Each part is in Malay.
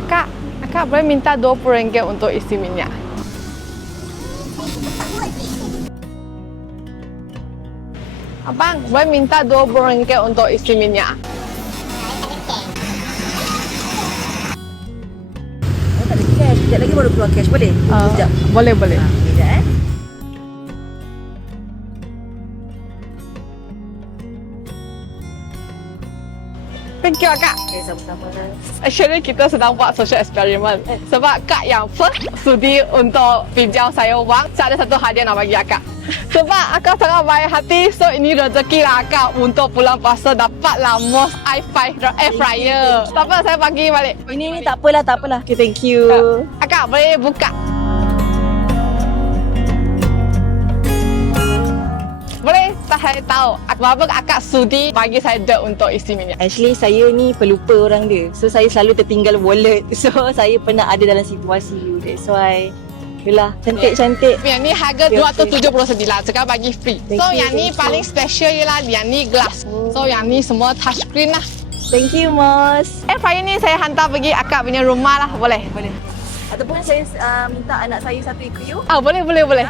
Akak boleh minta RM20 untuk isi minyak. Abang, boleh minta RM20 untuk isi minyak. Oh, tak ada cash. Sekejap lagi baru keluar cash. Boleh? Sekejap. Boleh. Sekejap Thank you, Akak. Okay, sama-sama. Actually, kita sedang buat social experiment. Sebab Kak yang first sudi untuk pinjam saya wang, saya ada satu hadiah nak bagi Akak. Sebab Akak sangat baik hati, so ini rezeki lah Akak untuk bulan puasa dapatlah MOS i5 air fryer. Tak apa, saya bagi balik. Ini tak apalah. Okay, thank you. Akak boleh buka. Boleh saya tahu kenapa Akak sudi bagi saya duit untuk isi minyak? Actually, saya ni pelupa orang dia. So, saya selalu tertinggal wallet. So, saya pernah ada dalam situasi tu. That's why. Yelah, cantik-cantik. Yang ni harga RM279, sekarang bagi free. Thank So you, yang ni thank you. paling special ialah yang ni glass. So yang ni semua touchscreen lah. Thank you, Mos. Air fryer ni saya hantar pergi Akak punya rumah lah, boleh? Boleh. Ataupun saya minta anak saya satu ikut you. Boleh.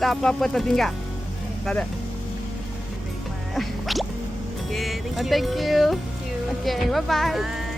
Ada apa-apa tertinggal? Tak ada. Okay, thank you. Thank you. Thank you. Okay, bye-bye. Bye.